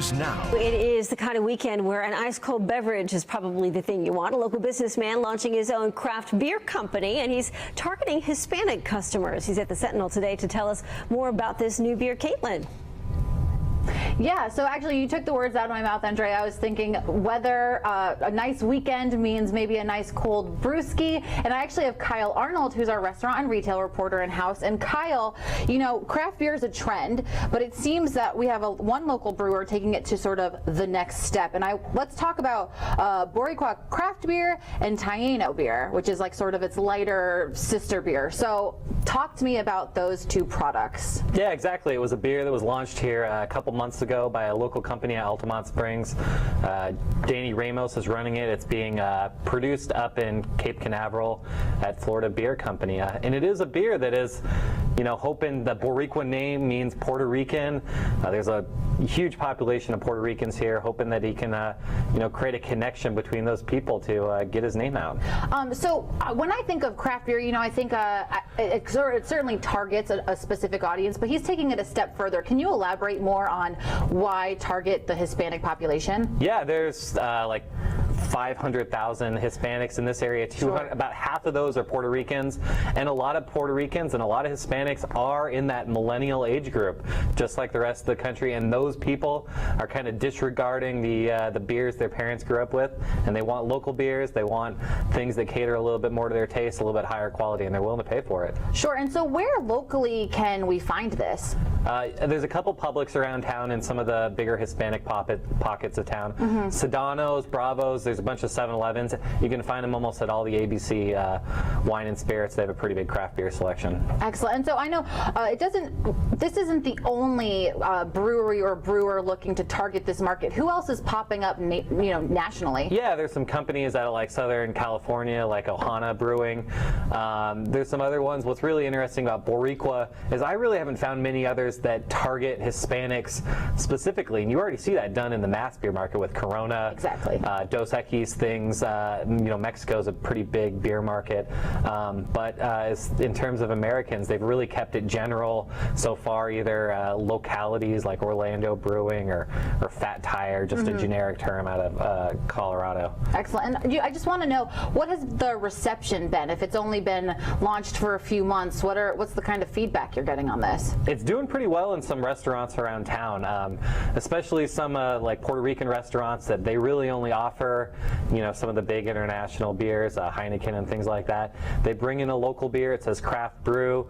News Now. It is the kind of weekend where an ice-cold beverage is probably the thing you want. A local businessman launching his own craft beer company, and he's targeting Hispanic customers. He's at the Sentinel today to tell us more about this new beer. Caitlin. Yeah, so actually you took the words out of my mouth, Andre. I was thinking whether a nice weekend means maybe a nice cold brewski. And I actually have Kyle Arnold, who's our restaurant and retail reporter in house. And Kyle, you know, craft beer is a trend, but it seems that we have one local brewer taking it to sort of the next step. And let's talk about Boricua craft beer and Taino beer, which is like sort of its lighter sister beer. So talk to me about those two products. Yeah, exactly. It was a beer that was launched here a couple months ago by a local company at Altamont Springs. Danny Ramos is running it. It's being produced up in Cape Canaveral at Florida Beer Company. And it is a beer that is, you know, hoping the Boricua name means Puerto Rican. There's a huge population of Puerto Ricans here, hoping that he can, you know, create a connection between those people to get his name out. So when I think of craft beer, you know, I think it certainly targets a specific audience, but he's taking it a step further. Can you elaborate more on why target the Hispanic population? Yeah, there's like 500,000 Hispanics in this area. About half of those are Puerto Ricans, and a lot of Puerto Ricans and a lot of Hispanics are in that millennial age group, just like the rest of the country. And those people are kind of disregarding the beers their parents grew up with, and they want local beers. They want things that cater a little bit more to their taste, a little bit higher quality, and they're willing to pay for it. Sure. And so, where locally can we find this? There's a couple Publix around town in some of the bigger Hispanic pockets of town. Sedano's, Bravo's. There's a bunch of 7-Elevens. You can find them almost at all the ABC wine and spirits. They have a pretty big craft beer selection. Excellent. And so I know this isn't the only brewery or brewer looking to target this market. Who else is popping up, nationally? Yeah, there's some companies out of like Southern California, like Ohana Brewing. There's some other ones. What's really interesting about Boricua is I really haven't found many others that target Hispanics specifically. And you already see that done in the mass beer market with Corona. Exactly. Dos Equis things. Mexico's a pretty big beer market. But in terms of Americans, they've really kept it general so far, either localities like Orlando Brewing or Fat Tire, just a generic term out of Colorado. Excellent. And I just want to know, what has the reception been? If it's only been launched for a few months, what's the kind of feedback you're getting on this? It's doing pretty well in some restaurants around town, especially some like Puerto Rican restaurants that they really only offer, some of the big international beers, Heineken and things like that. They bring in a local beer. It says craft brew.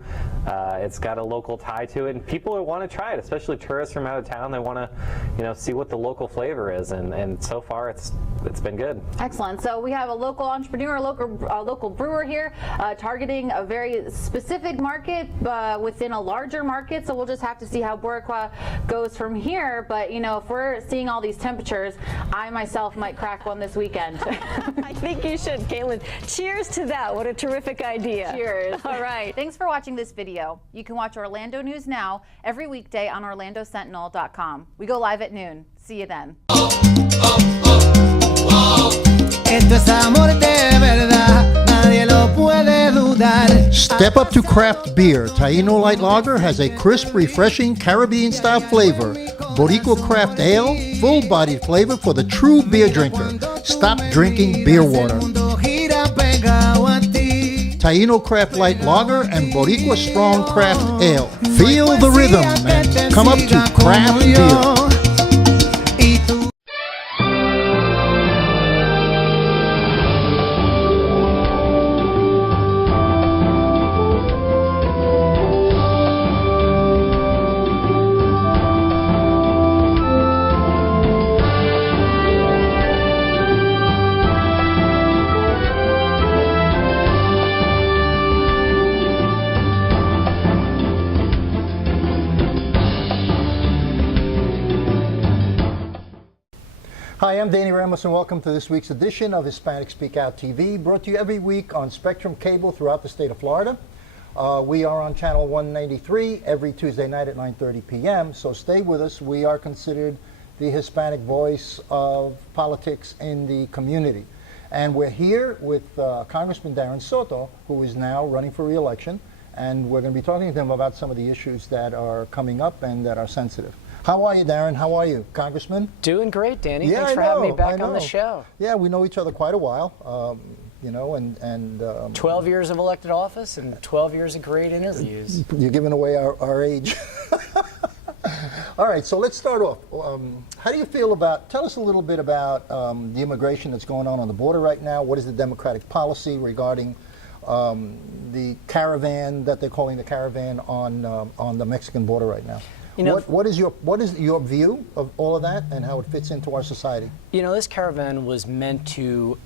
It's got a local tie to it, and people want to try it, especially tourists from out of town. They want to, see what the local flavor is, and so far it's been good. Excellent. So we have a local entrepreneur, a local brewer here, targeting a very specific market within a larger market. So we'll just have to see how Boricua goes from here. But if we're seeing all these temperatures, I myself might crack one this weekend. I think you should, Caitlin. Cheers to that. What a terrific idea. Cheers. All right. Thanks for watching this video. You can watch Orlando News Now every weekday on OrlandoSentinel.com. We go live at noon. See you then. Step up to craft beer. Taino Light Lager has a crisp, refreshing Caribbean-style flavor. Boricua Craft Ale, full-bodied flavor for the true beer drinker. Stop drinking beer water. Taino Craft Light Lager and Boricua Strong Craft Ale. Feel the rhythm and come up to craft beer. Hi, I'm Danny Ramos, and welcome to this week's edition of Hispanic Speak Out TV, brought to you every week on Spectrum Cable throughout the state of Florida. We are on channel 193 every Tuesday night at 9:30 p.m., so stay with us. We are considered the Hispanic voice of politics in the community. And we're here with Congressman Darren Soto, who is now running for re-election, and we're going to be talking to him about some of the issues that are coming up and that are sensitive. How are you, Darren? How are you, Congressman? Doing great, Danny. Yeah, Thanks for I having me know, back I on the know. show. Yeah, we know each other quite a while, you know, 12 years of elected office and 12 years of great interviews. You're giving away our age. All right, so let's start off. How do you feel about, tell us a little bit about the immigration that's going on the border right now. What is the Democratic policy regarding the caravan that they're calling the caravan on the Mexican border right now? You know, what is your view of all of that and how it fits into our society? You know, this caravan was meant to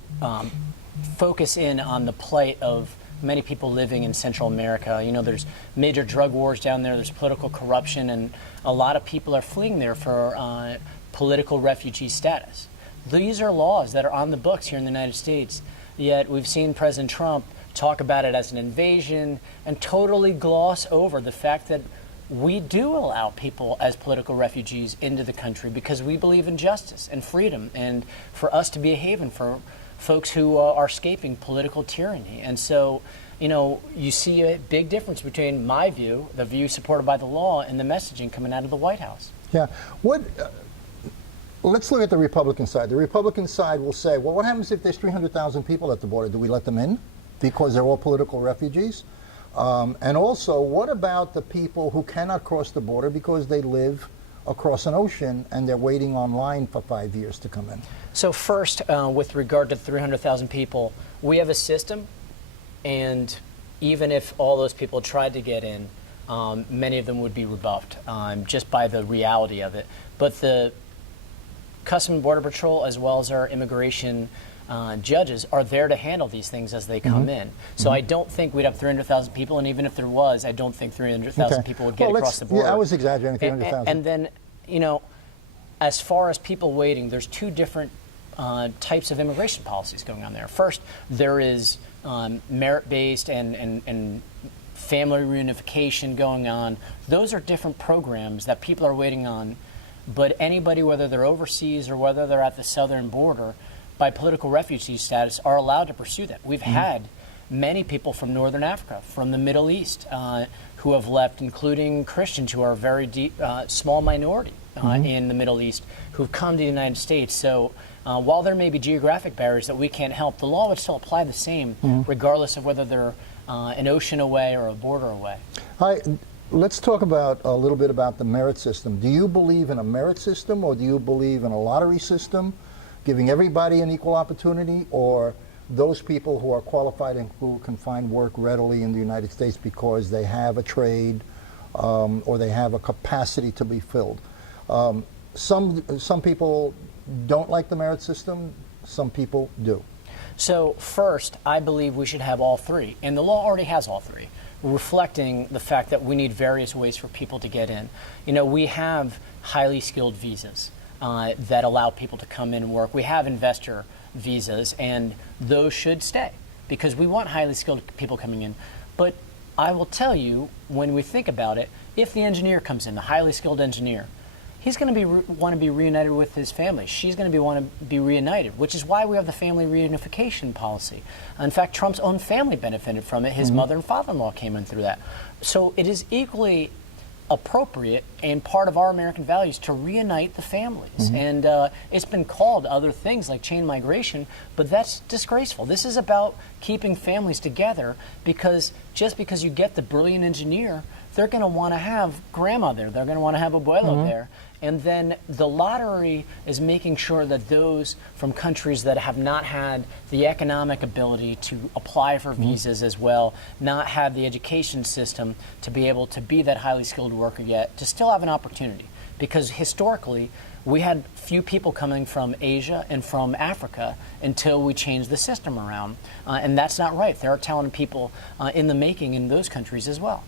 focus in on the plight of many people living in Central America. You know, there's major drug wars down there, there's political corruption, and a lot of people are fleeing there for political refugee status. These are laws that are on the books here in the United States, yet we've seen President Trump talk about it as an invasion and totally gloss over the fact that we do allow people as political refugees into the country because we believe in justice and freedom and for us to be a haven for folks who are escaping political tyranny. And so, you know, you see a big difference between my view, the view supported by the law, and the messaging coming out of the White House. Yeah. Let's look at the Republican side. The Republican side will say, well, what happens if there's 300,000 people at the border? Do we let them in because they're all political refugees? And also, what about the people who cannot cross the border because they live across an ocean and they're waiting online for 5 years to come in? So first, with regard to 300,000 people, we have a system, and even if all those people tried to get in, many of them would be rebuffed just by the reality of it. But the Customs and Border Patrol, as well as our immigration judges, are there to handle these things as they come in. So I don't think we'd have 300,000 people, and even if there was, I don't think 300,000 people would get across the border. Yeah, I was exaggerating, 300,000. And then, you know, as far as people waiting, there's two different types of immigration policies going on there. First, there is merit-based and family reunification going on. Those are different programs that people are waiting on. But anybody, whether they're overseas or whether they're at the southern border, by political refugee status, are allowed to pursue that. We've had many people from Northern Africa, from the Middle East, who have left, including Christians who are a very small minority in the Middle East, who've come to the United States. So while there may be geographic barriers that we can't help, the law would still apply the same, regardless of whether they're an ocean away or a border away. Let's talk about a little bit about the merit system. Do you believe in a merit system, or do you believe in a lottery system, giving everybody an equal opportunity, or those people who are qualified and who can find work readily in the United States because they have a trade or they have a capacity to be filled? Some people don't like the merit system, some people do. So first, I believe we should have all three, and the law already has all three, reflecting the fact that we need various ways for people to get in. You know, we have highly skilled visas that allow people to come in and work. We have investor visas, and those should stay because we want highly skilled people coming in. But I will tell you, when we think about it, if the engineer comes in, the highly skilled engineer, he's going to want to be reunited with his family. She's going to want to be reunited, which is why we have the family reunification policy. In fact, Trump's own family benefited from it. His mother and father-in-law came in through that. So it is equally appropriate and part of our American values to reunite the families. And it's been called other things like chain migration, but that's disgraceful. This is about keeping families together, because just because you get the brilliant engineer, they're going to want to have grandma there. They're going to want to have abuelo there. And then the lottery is making sure that those from countries that have not had the economic ability to apply for visas as well, not have the education system to be able to be that highly skilled worker yet, to still have an opportunity. Because historically, we had few people coming from Asia and from Africa until we changed the system around. And that's not right. There are talented people in the making in those countries as well.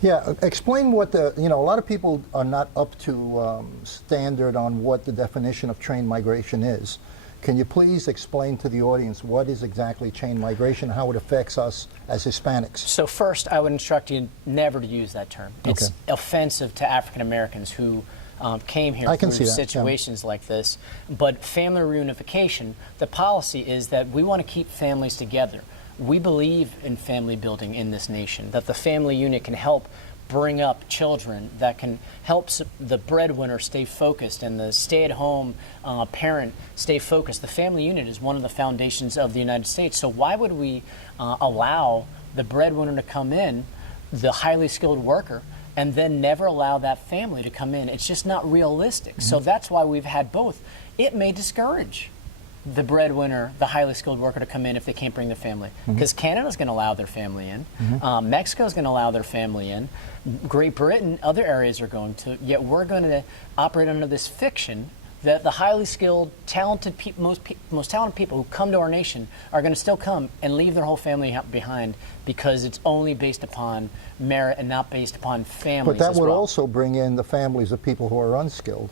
Yeah, explain what a lot of people are not up to standard on what the definition of chain migration is. Can you please explain to the audience what is exactly chain migration, how it affects us as Hispanics? So first, I would instruct you never to use that term. It's offensive to African Americans who came here through situations like this. But family reunification, the policy is that we want to keep families together. We believe in family building in this nation, that the family unit can help bring up children, that can help the breadwinner stay focused and the stay-at-home parent stay focused. The family unit is one of the foundations of the United States. So why would we allow the breadwinner to come in, the highly skilled worker, and then never allow that family to come in? It's just not realistic. So that's why we've had both. It may discourage the breadwinner, the highly skilled worker, to come in if they can't bring their family. Because Canada's going to allow their family in. Mexico's going to allow their family in. Great Britain, other areas are going to. Yet we're going to operate under this fiction that the highly skilled, talented most talented people who come to our nation are going to still come and leave their whole family behind, because it's only based upon merit and not based upon families. But that as would well. also bring in the families of people who are unskilled.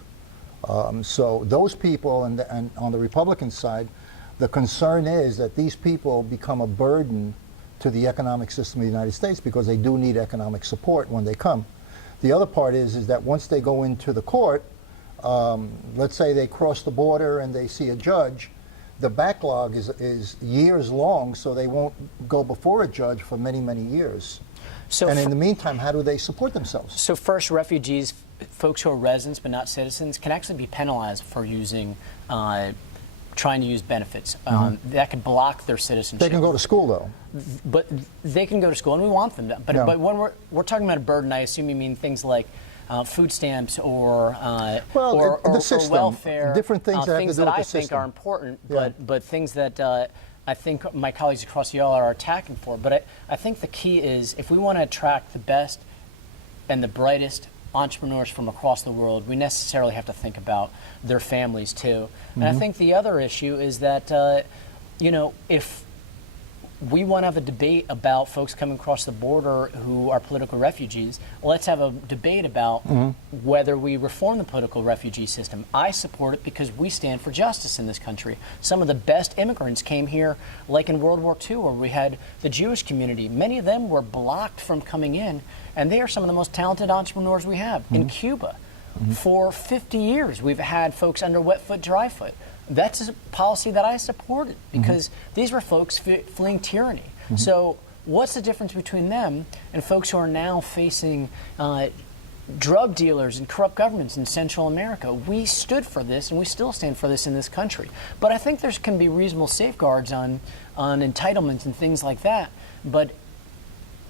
So those people, and on the Republican side, the concern is that these people become a burden to the economic system of the United States, because they do need economic support when they come. The other part is that once they go into the court, let's say they cross the border and they see a judge, the backlog is years long, so they won't go before a judge for many, many years. So and in the meantime, how do they support themselves? So first, refugees, folks who are residents but not citizens, can actually be penalized for using, trying to use benefits. That could block their citizenship. They can go to school, though. But they can go to school, and we want them to. But, No. but when we're talking about a burden, I assume you mean things like food stamps or the system, welfare, different things that have to things do that with I the think system. are important, Yeah. but things that I think my colleagues across the aisle are attacking for. But I think the key is, if we want to attract the best and the brightest entrepreneurs from across the world, we necessarily have to think about their families too. And I think the other issue is that, if we want to have a debate about folks coming across the border who are political refugees, let's have a debate about whether we reform the political refugee system. I support it because we stand for justice in this country. Some of the best immigrants came here, like in World War II, where we had the Jewish community. Many of them were blocked from coming in, and they are some of the most talented entrepreneurs we have. In Cuba, for 50 years, we've had folks under wet foot, dry foot. That's a policy that I supported, because these were folks fleeing tyranny. So what's the difference between them and folks who are now facing drug dealers and corrupt governments in Central America? We stood for this, and we still stand for this in this country. But I think there can be reasonable safeguards on entitlements and things like that. But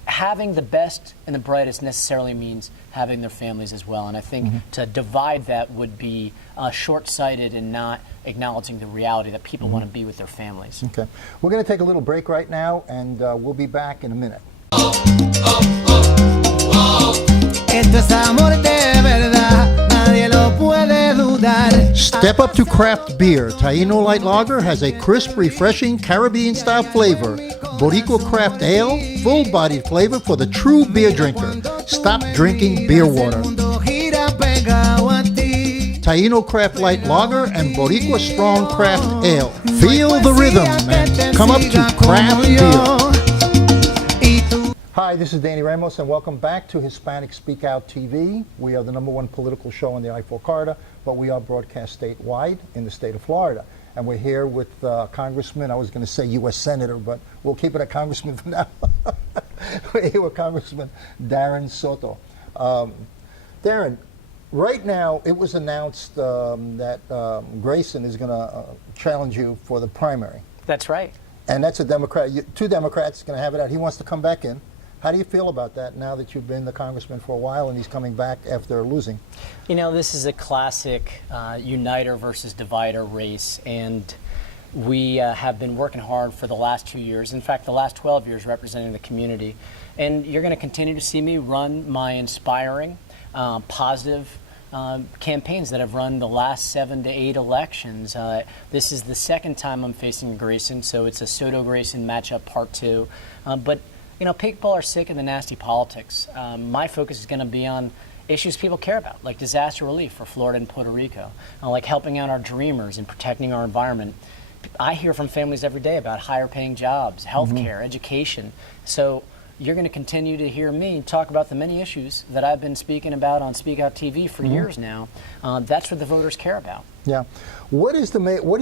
having the best and the brightest necessarily means having their families as well. And I think to divide that would be short-sighted and not acknowledging the reality that people want to be with their families. Okay. We're going to take a little break right now, and we'll be back in a minute. Step up to craft beer. Taino Light Lager has a crisp, refreshing Caribbean-style flavor. Boricua Craft Ale, full-bodied flavor for the true beer drinker. Stop drinking beer water. Taino Craft Light Lager and Boricua Strong Craft Ale. Feel the rhythm and come up to craft beer. Hi, this is Danny Ramos, and welcome back to Hispanic Speak Out TV. We are the #1 political show on the I-4 corridor, but we are broadcast statewide in the state of Florida. And we're here with Congressman, I was going to say U.S. Senator, but we'll keep it a Congressman for now. We're here with Congressman Darren Soto. Darren, right now it was announced that Grayson is going to challenge you for the primary. That's right. And that's a Democrat. Two Democrats going to have it out. He wants to come back in. How do you feel about that now that you've been the congressman for a while and he's coming back after losing? You know, this is a classic uniter versus divider race, and we have been working hard for the last 2 years, in fact, the last 12 years representing the community. And you're going to continue to see me run my inspiring, positive campaigns that have run the last 7 to 8 elections. This is the second time I'm facing Grayson, so it's a Soto-Grayson matchup part 2. But you know, people are sick of the nasty politics. My focus is going to be on issues people care about, like disaster relief for Florida and Puerto Rico, like helping out our dreamers and protecting our environment. I hear from families every day about higher paying jobs, health care, education. So you're going to continue to hear me talk about the many issues that I've been speaking about on SpeakoutTV for years now. That's what the voters care about. Yeah. What do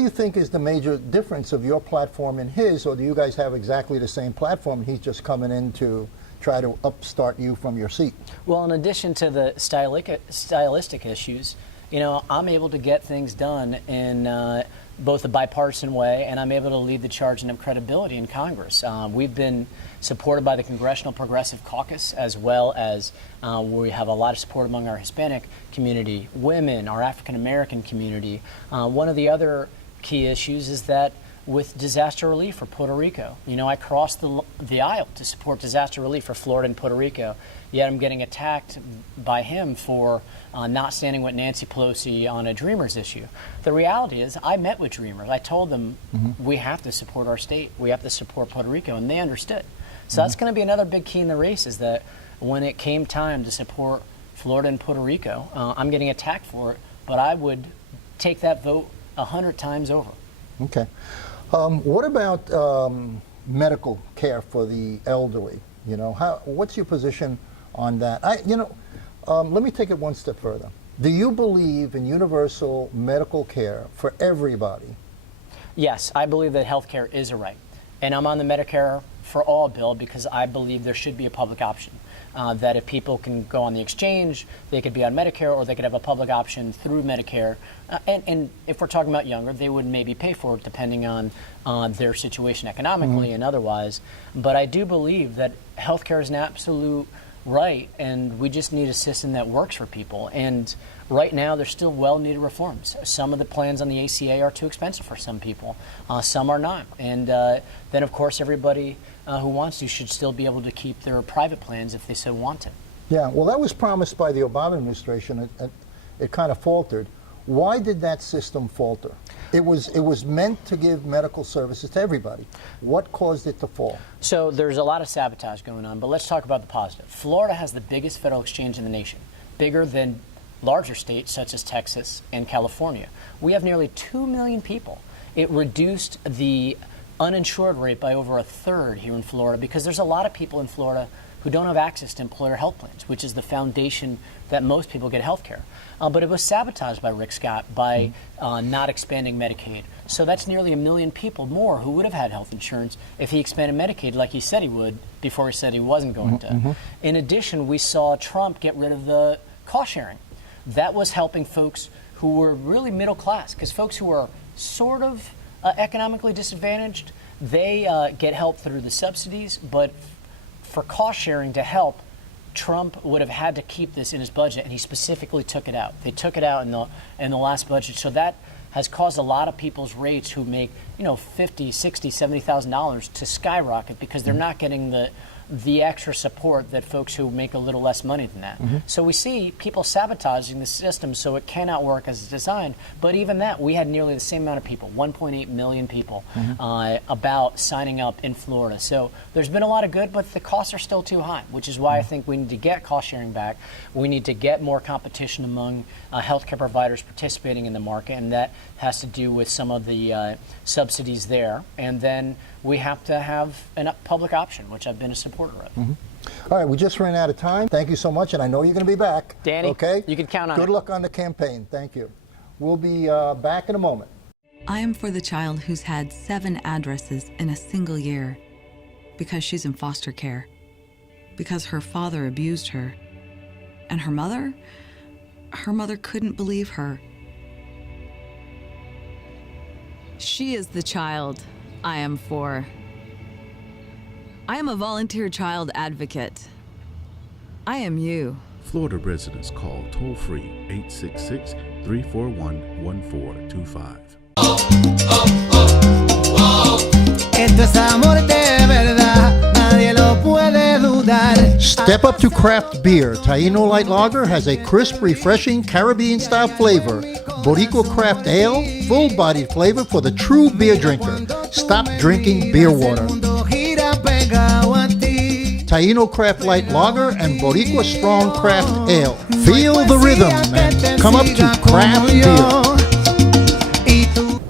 you think is the major difference of your platform and his, or do you guys have exactly the same platform? He's just coming in to try to upstart you from your seat. Well, in addition to the stylistic issues, you know, I'm able to get things done in both a bipartisan way, and I'm able to lead the charge and have credibility in Congress. We've been supported by the Congressional Progressive Caucus, as well as we have a lot of support among our Hispanic community, women, our African American community. One of the other key issues is that with disaster relief for Puerto Rico. You know, I crossed the aisle to support disaster relief for Florida and Puerto Rico, yet I'm getting attacked by him for not standing with Nancy Pelosi on a Dreamers issue. The reality is, I met with Dreamers. I told them we have to support our state, we have to support Puerto Rico, and they understood. So that's going to be another big key in the race, is that when it came time to support Florida and Puerto Rico, I'm getting attacked for it, but I would take that vote 100 times over. Okay. What about medical care for the elderly? You know, what's your position on that? Let me take it one step further. Do you believe in universal medical care for everybody? Yes, I believe that health care is a right. And I'm on the Medicare for All bill because I believe there should be a public option. That if people can go on the exchange, they could be on Medicare, or they could have a public option through Medicare. And if we're talking about younger, they would maybe pay for it depending on their situation economically and otherwise. But I do believe that healthcare is an absolute right, and we just need a system that works for people. And right now, there's still well-needed reforms. Some of the plans on the ACA are too expensive for some people. Some are not. And then, of course, everybody who wants to should still be able to keep their private plans if they so want to. Yeah, well, that was promised by the Obama administration. It kind of faltered. Why did that system falter? It was meant to give medical services to everybody. What caused it to fall? So there's a lot of sabotage going on, but let's talk about the positive. Florida has the biggest federal exchange in the nation, bigger than larger states such as Texas and California. We have nearly 2 million people. It reduced the uninsured rate by over a third here in Florida, because there's a lot of people in Florida who don't have access to employer health plans, which is the foundation that most people get health care. But it was sabotaged by Rick Scott by not expanding Medicaid. So that's nearly 1 million people more who would have had health insurance if he expanded Medicaid like he said he would before he said he wasn't going to. In addition, we saw Trump get rid of the cost sharing. That was helping folks who were really middle class, because folks who are sort of economically disadvantaged, they get help through the subsidies, but for cost sharing to help, Trump would have had to keep this in his budget, and he specifically took it out. They took it out in the last budget, so that has caused a lot of people's rates who make $50,000, $60,000, $70,000 to skyrocket, because they're not getting the extra support that folks who make a little less money than that. So we see people sabotaging the system so it cannot work as it's designed. But even that, we had nearly the same amount of people, 1.8 million people, about signing up in Florida. So there's been a lot of good, but the costs are still too high, which is why I think we need to get cost sharing back. We need to get more competition among healthcare providers participating in the market, and that has to do with some of the subsidies there. And then we have to have a public option, which I've been a supporter of. All right, we just ran out of time. Thank you so much, and I know you're going to be back. Danny, okay? You can count on it. Good luck on the campaign. Thank you. We'll be back in a moment. I am for the child who's had 7 addresses in a single year, because she's in foster care, because her father abused her, and her mother couldn't believe her. She is the child I am for. I am a volunteer child advocate. I am you. Florida residents call toll-free 866-341-1425. Esto es amor de verdad, nadie lo puede dudar. Step up to craft beer. Taino Light Lager has a crisp, refreshing Caribbean-style flavor. Boricua Craft Ale, full-bodied flavor for the true beer drinker. Stop drinking beer water. Taino Craft Light Lager and Boricua Strong Craft Ale. Feel the rhythm and come up to craft beer.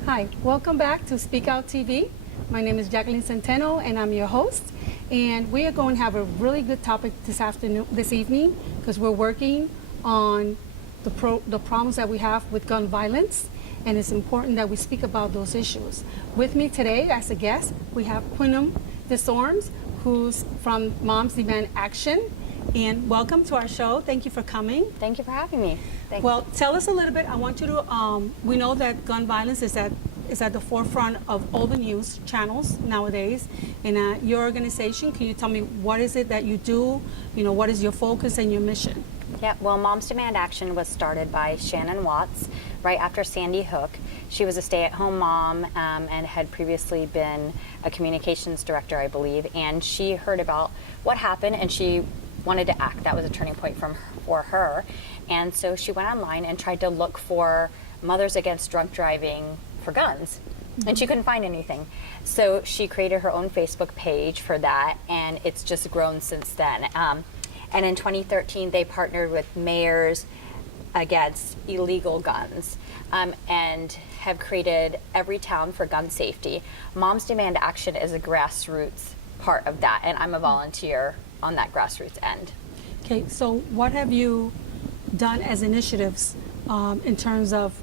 Hi, welcome back to SpeakoutTV. My name is Jacqueline Centeno, and I'm your host. And we are going to have a really good topic this evening, because we're working on the problems that we have with gun violence, and it's important that we speak about those issues. With me today as a guest, we have Poonam Desormes, who's from Moms Demand Action. And welcome to our show. Thank you for coming. Thank you for having me. Thanks. Well, tell us a little bit. I want you to, we know that gun violence is at the forefront of all the news channels nowadays. And your organization, can you tell me what is it that you do? You know, what is your focus and your mission? Yeah, well, Moms Demand Action was started by Shannon Watts right after Sandy Hook. She was a stay-at-home mom and had previously been a communications director, I believe, and she heard about what happened and she wanted to act. That was a turning point for her. And so she went online and tried to look for Mothers Against Drunk Driving for guns. And she couldn't find anything. So she created her own Facebook page for that, and it's just grown since then. And in 2013, they partnered with Mayors Against Illegal Guns and have created Every Town for Gun Safety. Moms Demand Action is a grassroots part of that, and I'm a volunteer on that grassroots end. Okay, so what have you done as initiatives in terms of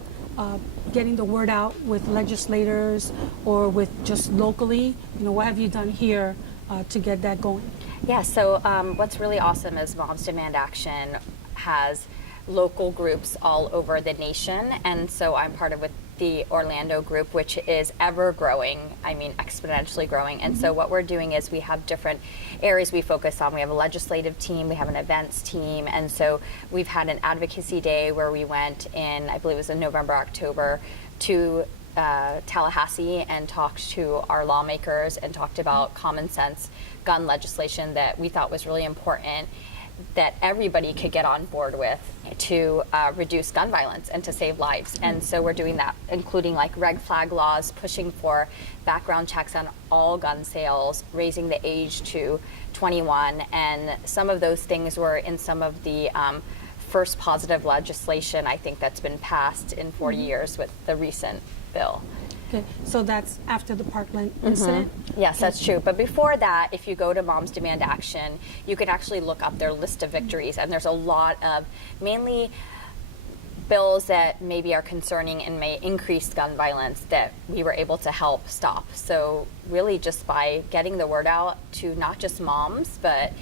getting the word out with legislators or with just locally? You know, what have you done here to get that going? Yeah, so what's really awesome is Moms Demand Action has local groups all over the nation, and so I'm part of the Orlando group, which is ever growing, I mean exponentially growing. And so what we're doing is we have different areas we focus on. We have a legislative team, we have an events team, and so we've had an advocacy day where we went in, I believe it was in November, October, to Tallahassee and talked to our lawmakers and talked about common sense gun legislation that we thought was really important that everybody could get on board with to reduce gun violence and to save lives. And so we're doing that, including like red flag laws, pushing for background checks on all gun sales, raising the age to 21. And some of those things were in some of the first positive legislation, I think, that's been passed in 40 years with the recent bill. Okay, so that's after the Parkland incident? Yes, that's true. But before that, if you go to Moms Demand Action, you can actually look up their list of victories. And there's a lot of mainly bills that maybe are concerning and may increase gun violence that we were able to help stop. So really just by getting the word out to not just moms, but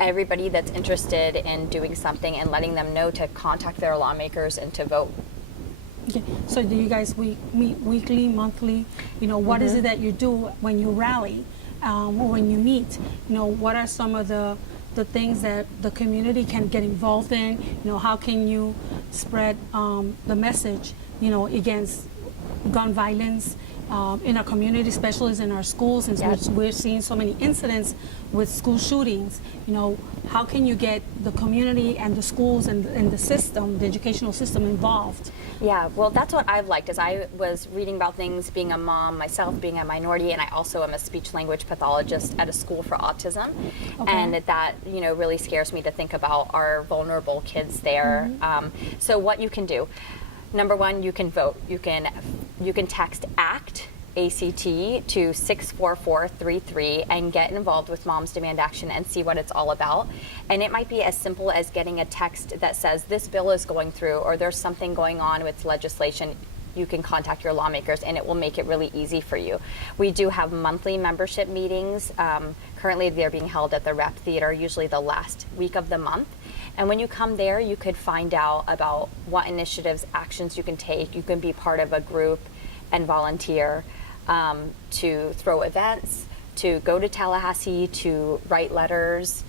everybody that's interested in doing something and letting them know to contact their lawmakers and to vote. Okay. So do you guys meet weekly, monthly? You know, what is it that you do when you rally, or when you meet? You know, what are some of the things that the community can get involved in? You know, how can you spread the message, you know, against gun violence in our community, especially in our schools, and we're seeing so many incidents with school shootings. You know, how can you get the community and the schools and the system, the educational system, involved? Yeah, well, that's what I've liked. As I was reading about things, being a mom myself, being a minority, and I also am a speech language pathologist at a school for autism, and that, you know, really scares me to think about our vulnerable kids there. So what you can do, number one, you can vote. You can text ACT, ACT, to 64433 and get involved with Moms Demand Action and see what it's all about. And it might be as simple as getting a text that says this bill is going through or there's something going on with legislation. You can contact your lawmakers and it will make it really easy for you. We do have monthly membership meetings. Currently they're being held at the Rep Theater, usually the last week of the month. And when you come there, you could find out about what initiatives, actions you can take. You can be part of a group and volunteer to throw events, to go to Tallahassee, to write letters,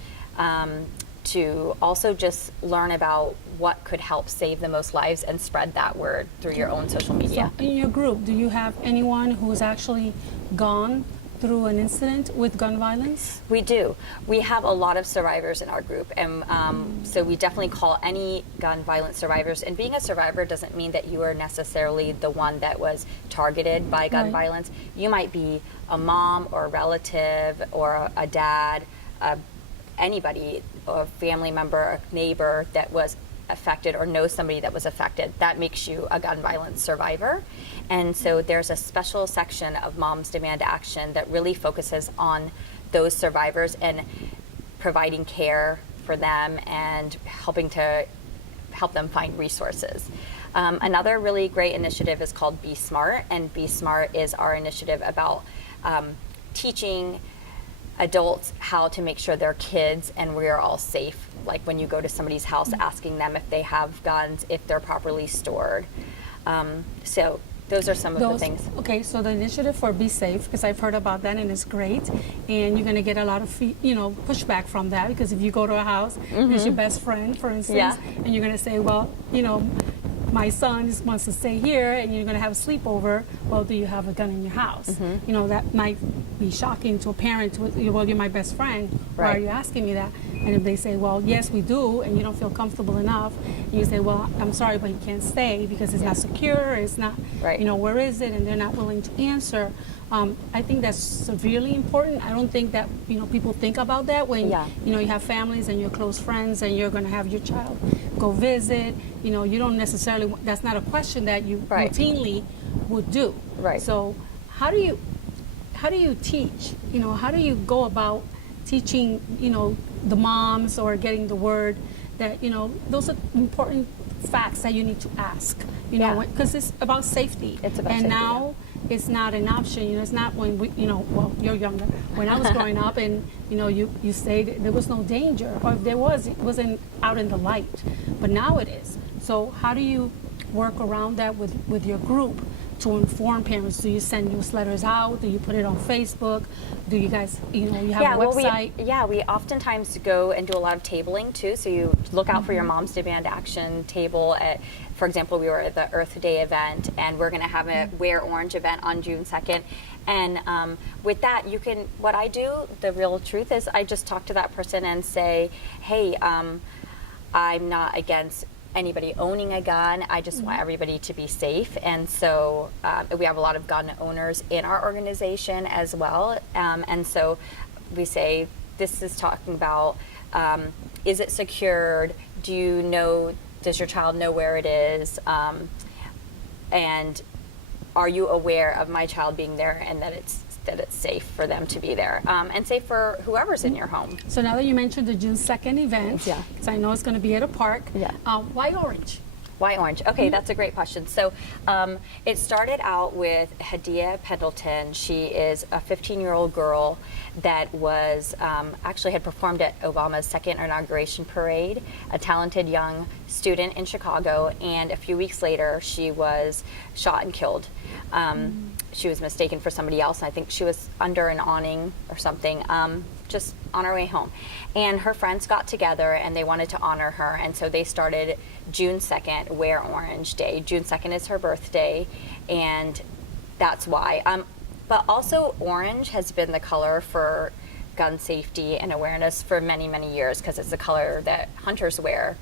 to also just learn about what could help save the most lives and spread that word through your own social media. So in your group, do you have anyone who's actually gone through an incident with gun violence? We do. We have a lot of survivors in our group, and so we definitely call any gun violence survivors. And being a survivor doesn't mean that you are necessarily the one that was targeted by gun violence. You might be a mom or a relative or a dad, anybody, a family member, a neighbor that was affected or knows somebody that was affected. That makes you a gun violence survivor. And so there's a special section of Moms Demand Action that really focuses on those survivors and providing care for them and helping to help them find resources. Another really great initiative is called Be Smart, and Be Smart is our initiative about teaching adults how to make sure their kids and we are all safe. Like when you go to somebody's house, asking them if they have guns, if they're properly stored. So those are some of the things. Okay, so the initiative for Be Safe, because I've heard about that and it's great, and you're going to get a lot of pushback from that, because if you go to a house, there's your best friend, for instance, and you're going to say, well, my son just wants to stay here, and you're going to have a sleepover. Well, do you have a gun in your house? That might be shocking to a parent. Well, you're my best friend. Why are you asking me that? And if they say, well, yes, we do, and you don't feel comfortable enough, and you say, well, I'm sorry, but you can't stay because it's not secure, it's not, where is it? And they're not willing to answer. I think that's severely important. I don't think that people think about that when you have families and you're close friends and you're going to have your child go visit. You don't necessarily. That's not a question that you routinely would do. So how do you teach? How do you go about teaching? The moms or getting the word that those are important facts that you need to ask. Because it's about safety. It's about safety. And now. It's not an option. It's not when well, you're younger. When I was growing up, and you say there was no danger, or if there was, it wasn't out in the light. But now it is. So how do you work around that with your group to inform parents? Do you send newsletters out? Do you put it on Facebook? Do you guys, you have a website? We oftentimes go and do a lot of tabling too. So you look out for your Moms Demand Action table at. For example, we were at the Earth Day event, and we're going to have a Wear Orange event on June 2nd. And with that, what I do, the real truth is I just talk to that person and say, hey, I'm not against anybody owning a gun. I just want everybody to be safe. And so we have a lot of gun owners in our organization as well. And so we say, this is talking about, is it secured? Does your child know where it is? And are you aware of my child being there and that it's safe for them to be there and safe for whoever's in your home? So now that you mentioned the June 2nd event, because I know it's going to be at a park, why orange? Why orange? Okay, that's a great question. So it started out with Hadia Pendleton. She is a 15-year-old girl that was actually had performed at Obama's second inauguration parade, a talented young student in Chicago, and a few weeks later she was shot and killed. She was mistaken for somebody else, and I think she was under an awning or something, just on her way home. And her friends got together and they wanted to honor her, and so they started June 2nd, Wear Orange Day. June 2nd is her birthday, and that's why. But also orange has been the color for gun safety and awareness for many, many years, because it's the color that hunters wear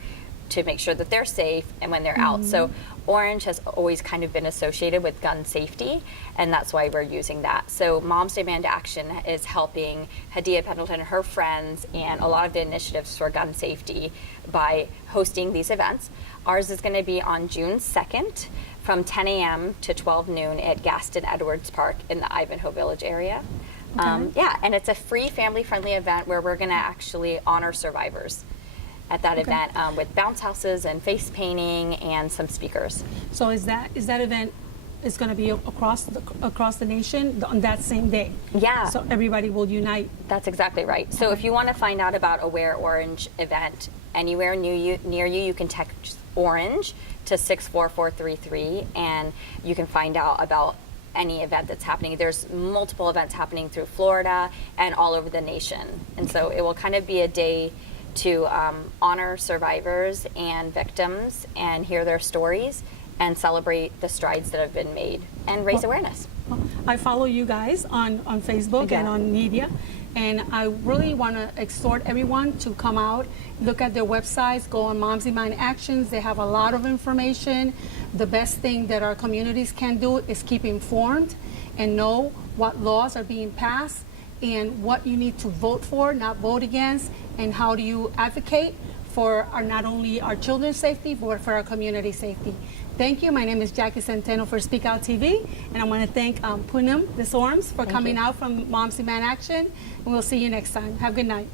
to make sure that they're safe and when they're out. So orange has always kind of been associated with gun safety, and that's why we're using that. So Moms Demand Action is helping Hadia Pendleton and her friends and a lot of the initiatives for gun safety by hosting these events. Ours is going to be on June 2nd from 10 a.m. to 12 noon at Gaston Edwards Park in the Ivanhoe Village area. And it's a free, family-friendly event where we're going to actually honor survivors at that event with bounce houses and face painting and some speakers. So is that event is going to be across the nation on that same day? Yeah. So everybody will unite. That's exactly right. So if you want to find out about a Wear Orange event anywhere near you, you can text Orange to 64433, and you can find out about any event that's happening. There's multiple events happening through Florida and all over the nation, and so it will kind of be a day to honor survivors and victims and hear their stories and celebrate the strides that have been made and raise awareness. I follow you guys on Facebook and on media, and I really want to exhort everyone to come out, look at their websites, go on Moms Demand Actions. They have a lot of information. The best thing that our communities can do is keep informed and know what laws are being passed and what you need to vote for, not vote against, and how do you advocate for not only our children's safety, but for our community safety. Thank you. My name is Jackie Centeno for Speak Out TV, and I want to thank Poonam, the Sorms, for coming out from Moms Demand Action, and we'll see you next time. Have a good night.